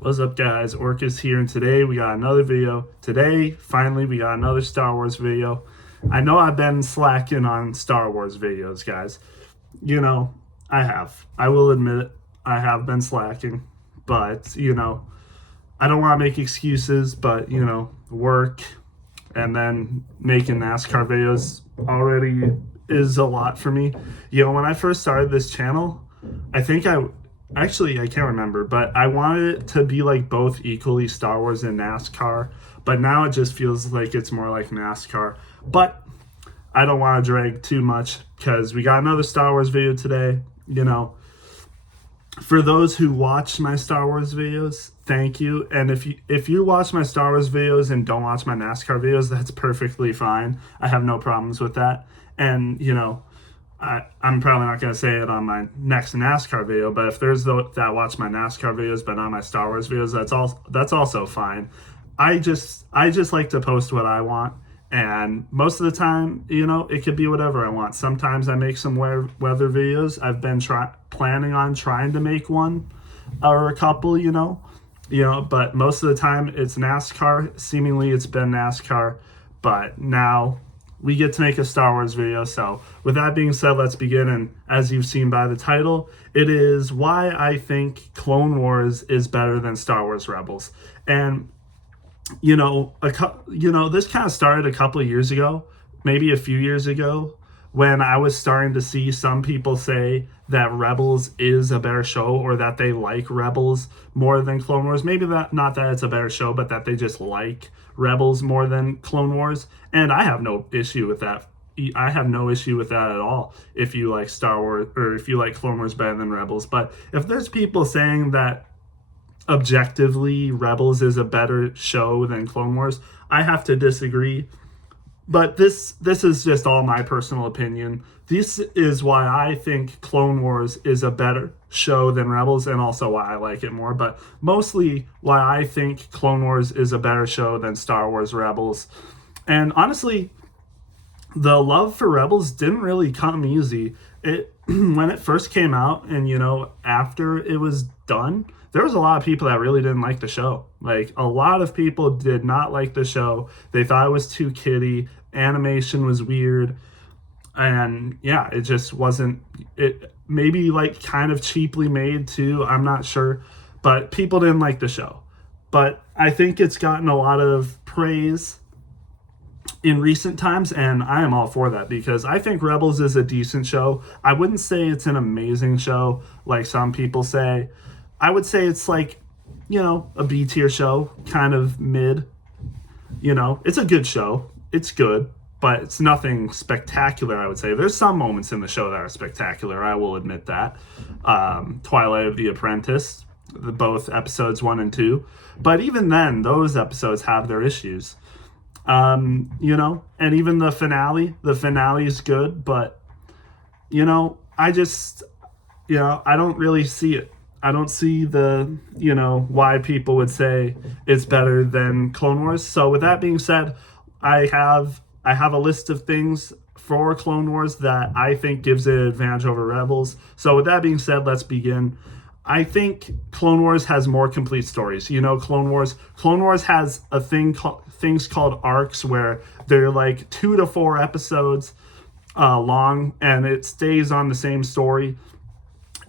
What's up, guys? Orcus here, and today we got another video. Today, finally, we got another Star Wars video. I know I've been slacking on Star Wars videos, guys. I have. I will admit it. I have been slacking, but, I don't want to make excuses, but, work and then making NASCAR videos already is a lot for me. When I first started this channel, I think I can't remember, but I wanted it to be like both equally Star Wars and NASCAR. But now it just feels like it's more like NASCAR. But I don't want to drag too much because we got another Star Wars video today. For those who watch my Star Wars videos, thank you. And if you watch my Star Wars videos and don't watch my NASCAR videos, that's perfectly fine. I have no problems with that. And I'm probably not going to say it on my next NASCAR video, but if there's those that watch my NASCAR videos but not my Star Wars videos, that's also fine. I just like to post what I want, and most of the time, it could be whatever I want. Sometimes I make some weather videos. I've been planning on trying to make one or a couple, but most of the time it's NASCAR. Seemingly it's been NASCAR, but now we get to make a Star Wars video. So with that being said, let's begin. And as you've seen by the title, it is why I think Clone Wars is better than Star Wars Rebels. And this kind of started a couple of years ago, maybe a few years ago, when I was starting to see some people say that Rebels is a better show, or that they like Rebels more than Clone Wars. Maybe not that it's a better show, but that they just like Rebels more than Clone Wars. And I have no issue with that. I have no issue with that at all if you like Star Wars, or if you like Clone Wars better than Rebels. But if there's people saying that objectively Rebels is a better show than Clone Wars, I have to disagree. But this is just all my personal opinion. This is why I think Clone Wars is a better show than Rebels, and also why I like it more. But mostly why I think Clone Wars is a better show than Star Wars Rebels. And honestly, the love for Rebels didn't really come easy. When it first came out, and after it was done, there was a lot of people that really didn't like the show. Like, a lot of people did not like the show. They thought it was too kiddie. Animation was weird. And yeah, it just wasn't, it maybe like kind of cheaply made too. I'm not sure, but people didn't like the show. But I think it's gotten a lot of praise in recent times, and I am all for that, because I think Rebels is a decent show. I wouldn't say it's an amazing show like some people say. I would say it's like, a B tier show, kind of mid. It's a good show. It's good, but it's nothing spectacular, I would say. There's some moments in the show that are spectacular, I will admit that. Twilight of the Apprentice, both episodes 1 and 2. But even then, those episodes have their issues. And even the finale is good, but, I just, I don't really see it. I don't see why people would say it's better than Clone Wars. So with that being said, I have a list of things for Clone Wars that I think gives it an advantage over Rebels. So with that being said, let's begin. I think Clone Wars has more complete stories. Clone Wars has things called arcs, where they're like 2 to 4 episodes long, and it stays on the same story.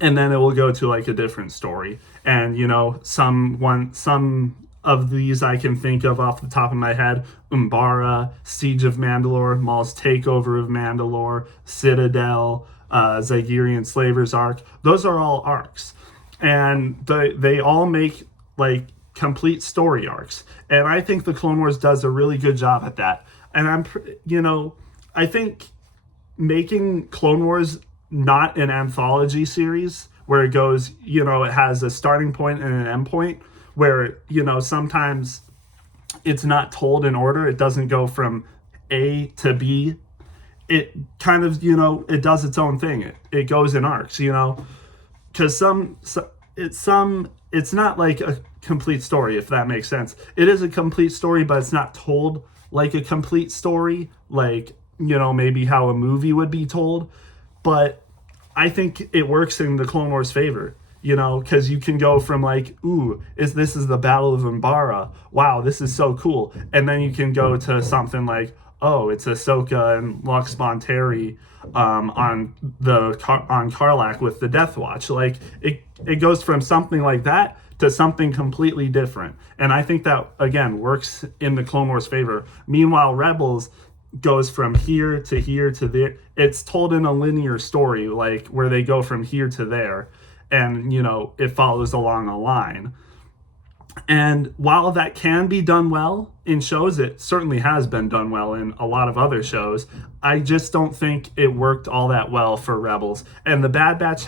And then it will go to like a different story. And, some of these I can think of off the top of my head: Umbara, Siege of Mandalore, Maul's takeover of Mandalore, Citadel, Zygerian Slavers arc. Those are all arcs. And they all make like complete story arcs. And I think the Clone Wars does a really good job at that. And I think making Clone Wars not an anthology series where it goes, it has a starting point and an end point, where, sometimes it's not told in order. It doesn't go from A to B. It kind of, it does its own thing. It goes in arcs, because it's not like a complete story, if that makes sense. It is a complete story, but it's not told like a complete story, like, maybe how a movie would be told. But I think it works in the Clone Wars' favor. you know, because you can go from like, ooh, this is the Battle of Umbara, wow, this is so cool, and then you can go to something like, oh, it's Ahsoka and Lux Bonteri on Karlak with the Death Watch. Like it goes from something like that to something completely different, and I think that again works in the Clone Wars favor. Meanwhile, Rebels goes from here to here to there. It's told in a linear story, like where they go from here to there, and you know it follows along a line. And while that can be done well in shows, it certainly has been done well in a lot of other shows. I just don't think it worked all that well for Rebels. And the Bad Batch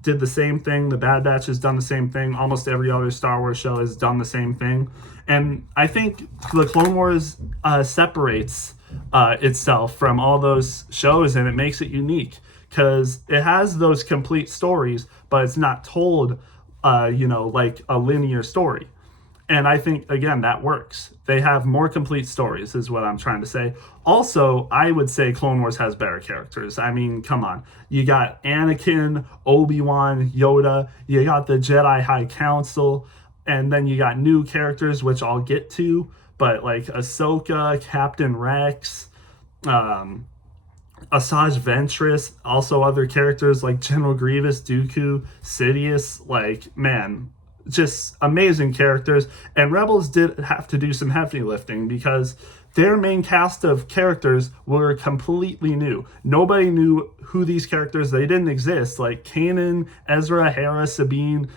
did the same thing. The Bad Batch has done the same thing. Almost every other Star Wars show has done the same thing. And I think the Clone Wars separates itself from all those shows, and it makes it unique because it has those complete stories, but it's not told, like a linear story. And I think, again, that works. They have more complete stories, is what I'm trying to say. Also, I would say Clone Wars has better characters. I mean, come on. You got Anakin, Obi-Wan, Yoda. You got the Jedi High Council. And then you got new characters, which I'll get to. But like Ahsoka, Captain Rex, Asajj Ventress. Also other characters like General Grievous, Dooku, Sidious. Like, man, just amazing characters. And Rebels did have to do some heavy lifting because their main cast of characters were completely new. Nobody knew who these characters, they didn't exist. Like Kanan, Ezra, Hera, Sabine,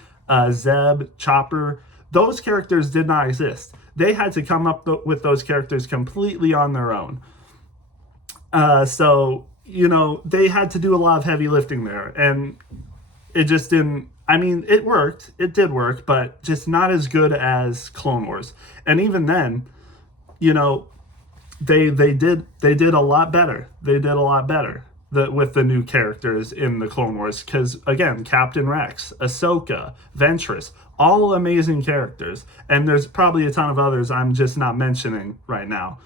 Zeb, Chopper, those characters did not exist. They had to come up with those characters completely on their own. So, you know, they had to do a lot of heavy lifting there. And it just didn't, I mean, it worked. It did work, but just not as good as Clone Wars. And even then, you know, they did a lot better. They did a lot better with the new characters in the Clone Wars. Because, again, Captain Rex, Ahsoka, Ventress, all amazing characters. And there's probably a ton of others I'm just not mentioning right now.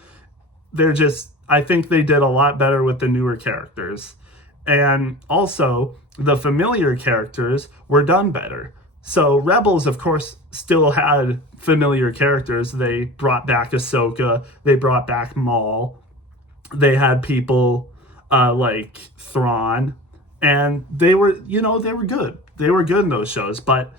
I think they did a lot better with the newer characters. And also, the familiar characters were done better. So Rebels, of course, still had familiar characters. They brought back Ahsoka. They brought back Maul. They had people like Thrawn. And they were good. They were good in those shows. But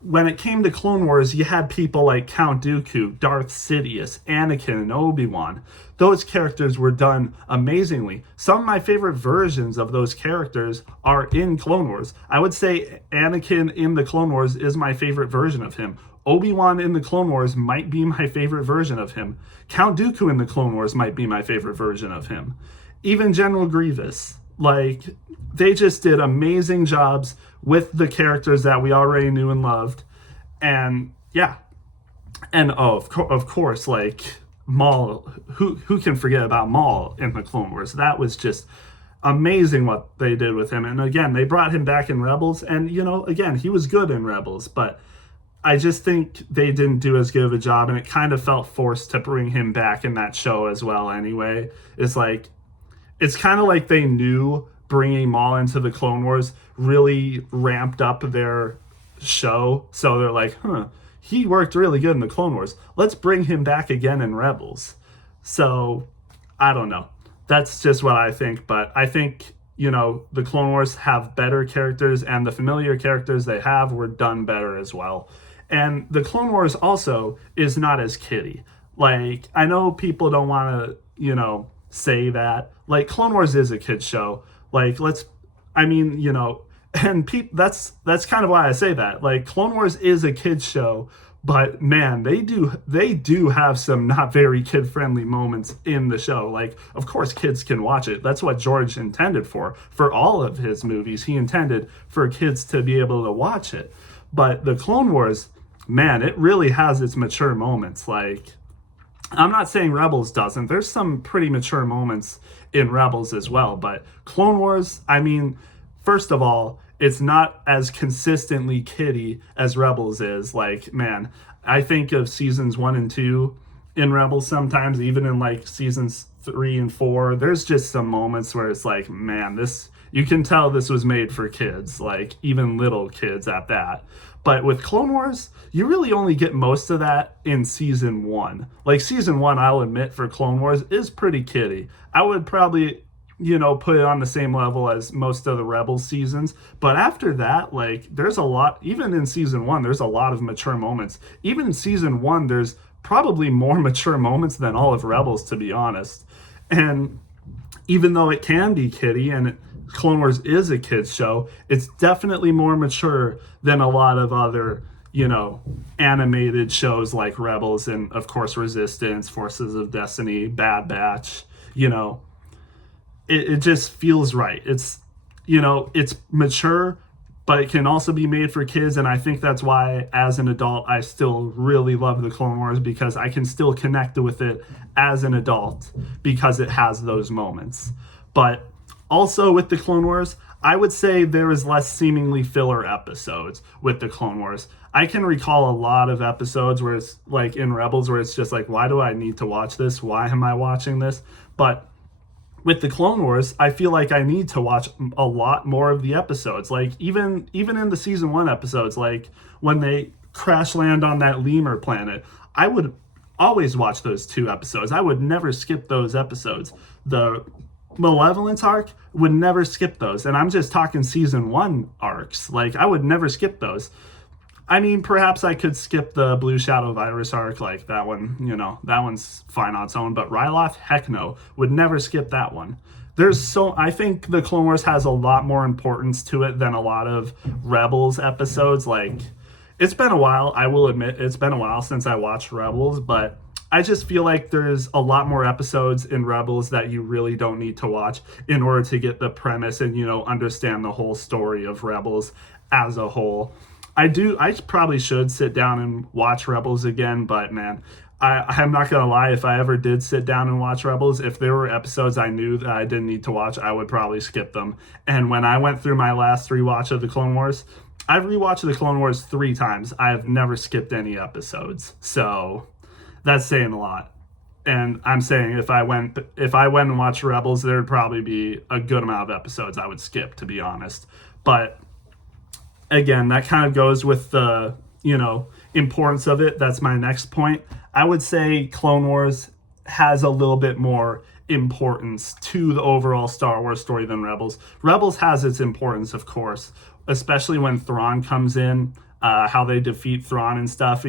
when it came to Clone Wars, you had people like Count Dooku, Darth Sidious, Anakin, and Obi-Wan. Those characters were done amazingly. Some of my favorite versions of those characters are in Clone Wars. I would say Anakin in the Clone Wars is my favorite version of him. Obi-Wan in the Clone Wars might be my favorite version of him. Count Dooku in the Clone Wars might be my favorite version of him. Even General Grievous. Like, they just did amazing jobs with the characters that we already knew and loved. And yeah. And of course, like Maul, who can forget about Maul in the Clone Wars? That was just amazing what they did with him. And again, they brought him back in Rebels. And, you know, again, he was good in Rebels. But I just think they didn't do as good of a job. And it kind of felt forced to bring him back in that show as well anyway. It's kind of like they knew bringing Maul into the Clone Wars really ramped up their show. So they're like, he worked really good in the Clone Wars. Let's bring him back again in Rebels. So, I don't know. That's just what I think. But I think, you know, the Clone Wars have better characters, and the familiar characters they have were done better as well. And the Clone Wars also is not as kiddie. Like, I know people don't want to, you know, say that. Like, Clone Wars is a kid's show. Like, and that's kind of why I say that. Like, Clone Wars is a kid's show, but man, they do have some not very kid-friendly moments in the show. Like, of course, kids can watch it. That's what George intended for all of his movies. He intended for kids to be able to watch it. But the Clone Wars, man, it really has its mature moments. Like, I'm not saying Rebels doesn't. There's some pretty mature moments in Rebels as well. But Clone Wars, I mean, first of all, it's not as consistently kiddie as Rebels is. Like, man, I think of seasons 1 and 2 in Rebels sometimes, even in like seasons 3 and 4. There's just some moments where it's like, man, this, You can tell this was made for kids, like even little kids at that. But with Clone Wars, you really only get most of that in season 1. Like season 1, I'll admit, for Clone Wars is pretty kiddie. I would probably, put it on the same level as most of the Rebels seasons. But after that, like, there's a lot, even in season 1, there's a lot of mature moments. Even in season 1, there's probably more mature moments than all of Rebels, to be honest. And even though it can be kiddie and Clone Wars is a kids show, it's definitely more mature than a lot of other, animated shows like Rebels and, of course, Resistance, Forces of Destiny, Bad Batch. It just feels right. It's, it's mature, but it can also be made for kids. And I think that's why, as an adult, I still really love the Clone Wars, because I can still connect with it as an adult because it has those moments. But also with the Clone Wars, I would say there is less seemingly filler episodes with the Clone Wars. I can recall a lot of episodes where it's like in Rebels where it's just like, why do I need to watch this? Why am I watching this? But with the Clone Wars, I feel like I need to watch a lot more of the episodes. Like even in the season 1 episodes, like when they crash land on that lemur planet, I would always watch those 2 episodes. I would never skip those episodes. The Malevolence arc, would never skip those. And I'm just talking season 1 arcs. Like, I would never skip those. I mean, perhaps I could skip the Blue Shadow Virus arc, like that one, that one's fine on its own. But Ryloth, heck no, would never skip that one. I think the Clone Wars has a lot more importance to it than a lot of Rebels episodes. Like, it's been a while, I will admit, it's been a while since I watched Rebels, but I just feel like there's a lot more episodes in Rebels that you really don't need to watch in order to get the premise and, understand the whole story of Rebels as a whole. I probably should sit down and watch Rebels again, but man, I'm not going to lie. If I ever did sit down and watch Rebels, if there were episodes I knew that I didn't need to watch, I would probably skip them. And when I went through my last rewatch of the Clone Wars, I've rewatched the Clone Wars 3 times. I've never skipped any episodes. So that's saying a lot. And I'm saying if I went and watched Rebels, there'd probably be a good amount of episodes I would skip, to be honest. But again, that kind of goes with the, importance of it. That's my next point. I would say Clone Wars has a little bit more importance to the overall Star Wars story than Rebels. Rebels has its importance, of course, especially when Thrawn comes in, how they defeat Thrawn and stuff,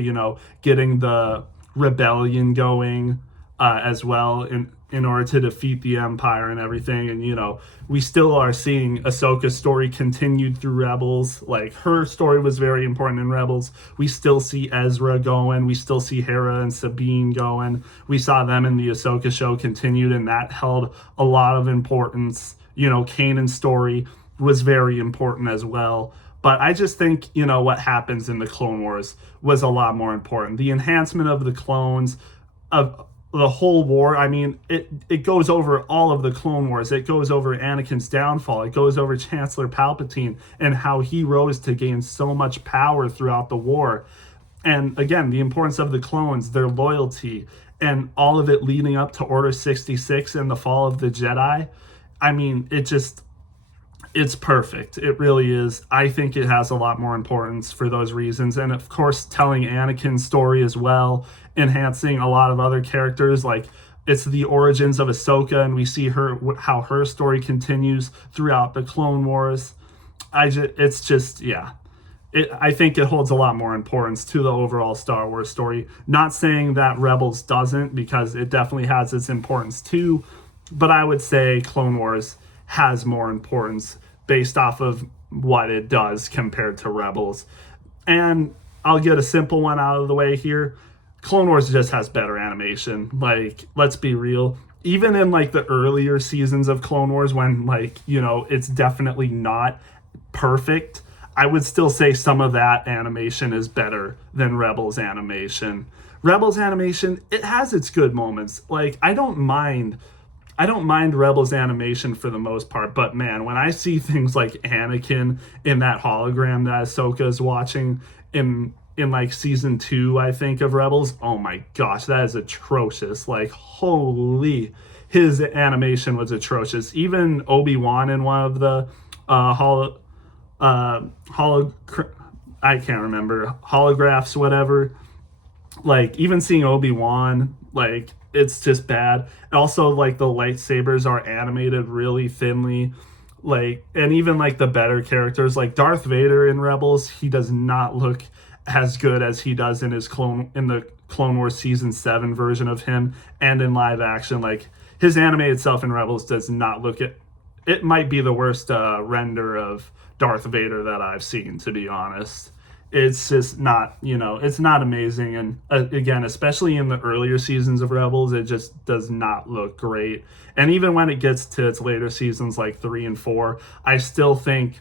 getting the rebellion going as well in order to defeat the Empire and everything. And we still are seeing Ahsoka's story continued through Rebels. Like, her story was very important in Rebels. We still see Ezra going, we still see Hera and Sabine going. We saw them in the Ahsoka show continued, and that held a lot of importance. Kanan's story was very important as well. But I just think, what happens in the Clone Wars was a lot more important. The enhancement of the clones, of the whole war, I mean, it goes over all of the Clone Wars. It goes over Anakin's downfall. It goes over Chancellor Palpatine and how he rose to gain so much power throughout the war. And again, the importance of the clones, their loyalty, and all of it leading up to Order 66 and the fall of the Jedi. I mean, it's perfect. It really is. I think it has a lot more importance for those reasons. And of course, telling Anakin's story as well, enhancing a lot of other characters. Like, it's the origins of Ahsoka, and we see how her story continues throughout the Clone Wars. I think it holds a lot more importance to the overall Star Wars story. Not saying that Rebels doesn't, because it definitely has its importance too. But I would say Clone Wars has more importance based off of what it does compared to Rebels. And I'll get a simple one out of the way here. Clone Wars just has better animation. Like, let's be real. Even in like the earlier seasons of Clone Wars, when it's definitely not perfect, I would still say some of that animation is better than Rebels animation. Rebels animation, it has its good moments. Like, I don't mind Rebels animation for the most part, but man, when I see things like Anakin in that hologram that Ahsoka is watching in like season 2, I think, of Rebels, oh my gosh, that is atrocious. Like, holy, his animation was atrocious. Even Obi-Wan in one of the I can't remember, holographs, whatever. Like, even seeing Obi-Wan, like, it's just bad. Also, like, the lightsabers are animated really thinly. Like, and even like the better characters, like Darth Vader in Rebels, he does not look as good as he does in the Clone Wars season 7 version of him, and in live action. Like, his anime itself in Rebels does not look it might be the worst render of Darth Vader that I've seen, to be honest. It's just not, it's not amazing. And again, especially in the earlier seasons of Rebels, it just does not look great. And even when it gets to its later seasons, like 3 and 4, I still think,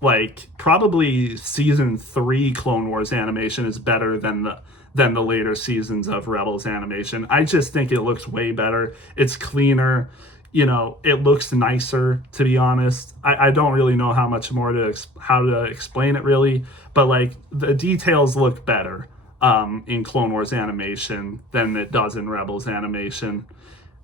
like, probably season 3 Clone Wars animation is better than the later seasons of Rebels animation. I just think it looks way better. It's cleaner. It looks nicer, to be honest. I don't really know how much more how to explain it, really, but like, the details look better in Clone Wars animation than it does in Rebels animation.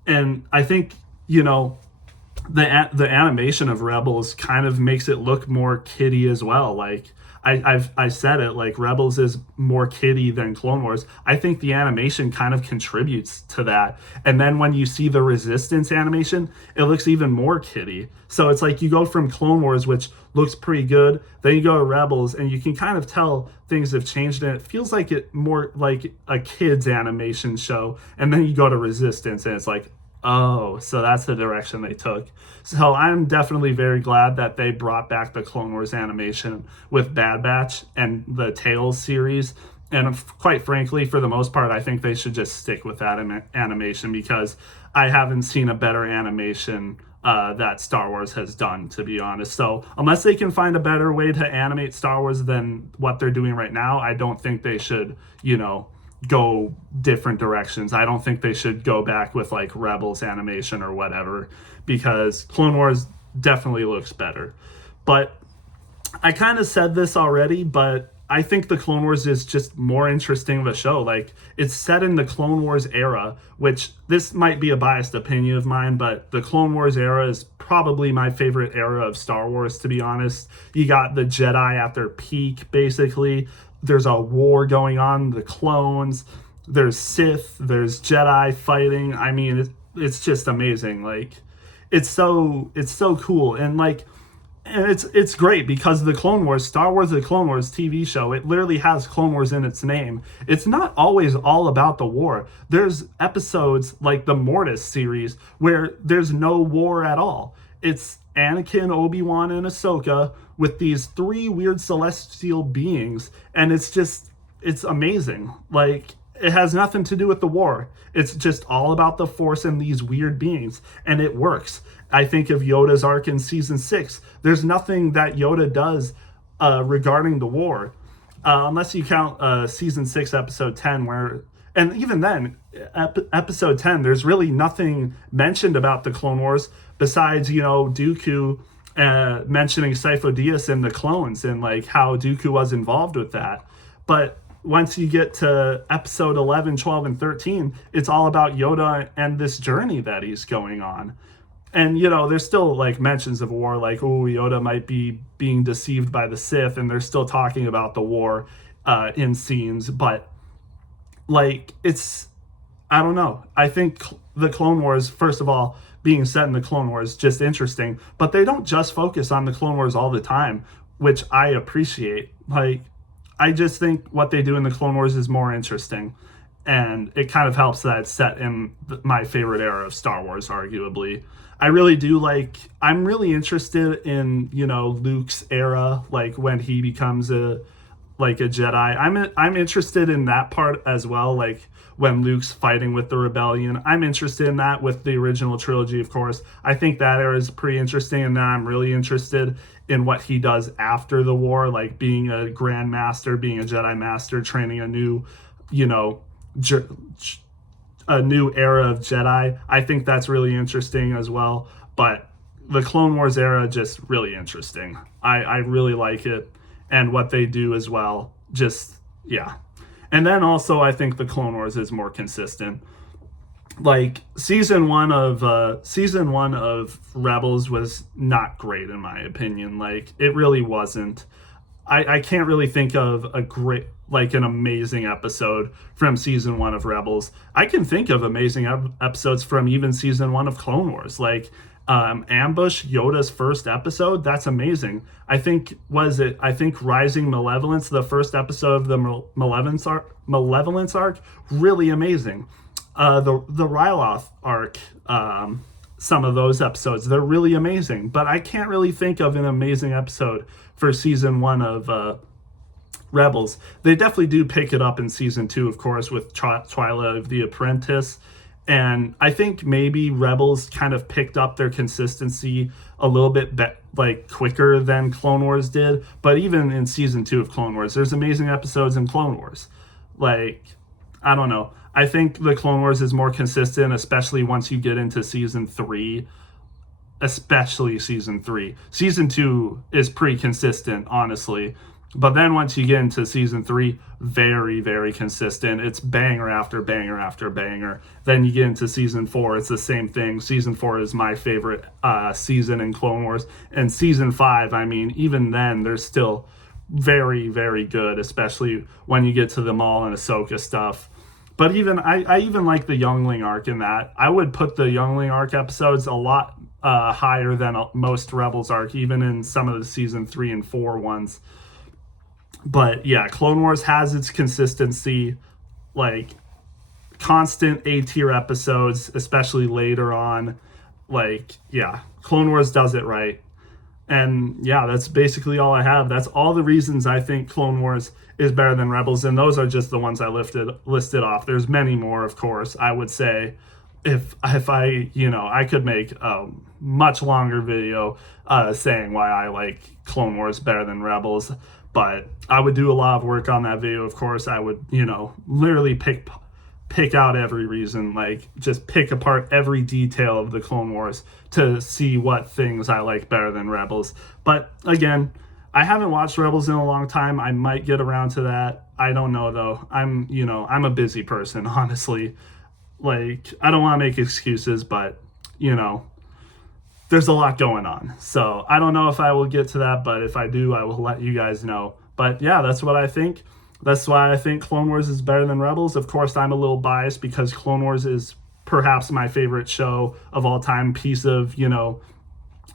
And I think, the animation of Rebels kind of makes it look more kiddie as well. Like, I said it, like, Rebels is more kiddie than Clone Wars. I think the animation kind of contributes to that. And then when you see the Resistance animation, it looks even more kiddie. So it's like you go from Clone Wars, which looks pretty good, then you go to Rebels, and you can kind of tell things have changed, and it feels like it more like a kid's animation show. And then you go to Resistance, and it's like, oh, so that's the direction they took. So I'm definitely very glad that they brought back the Clone Wars animation with Bad Batch and the Tales series. And quite frankly, for the most part, I think they should just stick with that animation, because I haven't seen a better animation that Star Wars has done, to be honest. So unless they can find a better way to animate Star Wars than what they're doing right now, I don't think they should, go different directions. I don't think they should go back with like Rebels animation or whatever, because Clone Wars definitely looks better. But I kind of said this already, but I think the Clone Wars is just more interesting of a show. Like, it's set in the Clone Wars era, which, this might be a biased opinion of mine, but the Clone Wars era is probably my favorite era of Star Wars, to be honest. You got the Jedi at their peak, basically. There's a war going on, the clones, there's Sith, there's Jedi fighting. I mean, it's just amazing. Like, it's so cool. And like, and it's great because the Clone Wars, Star Wars The Clone Wars TV show, it literally has Clone Wars in its name. It's not always all about the war. There's episodes like the Mortis series where there's no war at all. It's Anakin, Obi-Wan, and Ahsoka with these 3 weird celestial beings, and it's amazing. Like, it has nothing to do with the war. It's just all about the Force and these weird beings, and it works. I think of Yoda's arc in season 6. There's nothing that Yoda does regarding the war, unless you count season 6, episode 10, where, and even then, episode 10, there's really nothing mentioned about the Clone Wars besides, Dooku mentioning Sifo Dyas and the clones, and like how Dooku was involved with that. But once you get to episode 11, 12, and 13, it's all about Yoda and this journey that he's going on. And, there's still like mentions of war, like, oh, Yoda might be being deceived by the Sith, and they're still talking about the war in scenes. But like, I don't know. I think the Clone Wars, first of all, being set in the Clone Wars, just interesting. But they don't just focus on the Clone Wars all the time, which I appreciate. Like, I just think what they do in the Clone Wars is more interesting. And it kind of helps that it's set in my favorite era of Star Wars, arguably. I'm really interested in, Luke's era, like when he becomes a Jedi. I'm interested in that part as well, like when Luke's fighting with the rebellion. I'm interested in that with the original trilogy, of course. I think that era is pretty interesting, and then I'm really interested in what he does after the war, like being a Grand Master, being a Jedi Master, training a new, a new era of Jedi. I think that's really interesting as well. But the Clone Wars era, just really interesting. I really like it, and what they do as well. Just, yeah. And then also, I think the Clone Wars is more consistent. like season one of Rebels was not great in my opinion. Like it really wasn't. I can't really think of a great, like an amazing episode from season one of Rebels. I can think of amazing episodes from even season one of Clone Wars, like Ambush, Yoda's first episode. That's amazing. I think Rising Malevolence, the first episode of the Malevolence arc, really amazing. The Ryloth arc, some of those episodes, they're really amazing. But I can't really think of an amazing episode for season one of Rebels. They definitely do pick it up in season two, of course, with Twyla of the Apprentice. And I think maybe Rebels kind of picked up their consistency a little bit like quicker than Clone Wars did. But even in season two of Clone Wars, there's amazing episodes in Clone Wars. Like, I don't know. I think the Clone Wars is more consistent, especially once you get into season three. Especially season three. Season two is pretty consistent, honestly. But then once you get into season three, very, very consistent. It's banger after banger after banger. Then you get into season four, it's the same thing. Season four is my favorite season in Clone Wars. And season five, I mean, even then, there's still very, very good, especially when you get to the Maul and Ahsoka stuff. But even I even like the Youngling arc in that. I would put the Youngling arc episodes a lot higher than most Rebels arc, even in some of the season 3 and 4 ones. But yeah, Clone Wars has its consistency, like constant A tier episodes, especially later on. Like, yeah, Clone Wars does it right. And yeah, that's basically all I have. That's all the reasons I think Clone Wars is better than Rebels, and those are just the ones I listed off. There's many more, of course. I would say if I I could make a much longer video saying why I like Clone Wars better than Rebels, but I would do a lot of work on that video. Of course, I would literally pick out every reason, like just pick apart every detail of the Clone Wars to see what things I like better than Rebels. But again, I haven't watched Rebels in a long time. I might get around to that. I don't know though. I'm a busy person, honestly. Like, I don't want to make excuses, but there's a lot going on. So I don't know if I will get to that, but if I do, I will let you guys know. But yeah, that's what I think. That's why I think Clone Wars is better than Rebels. Of course, I'm a little biased because Clone Wars is perhaps my favorite show of all time, piece of,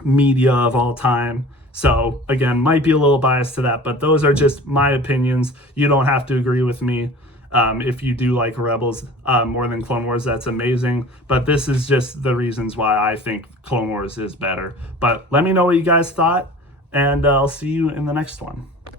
media of all time. So again, might be a little biased to that, but those are just my opinions. You don't have to agree with me. If you do like Rebels more than Clone Wars, that's amazing. But this is just the reasons why I think Clone Wars is better. But let me know what you guys thought, and I'll see you in the next one.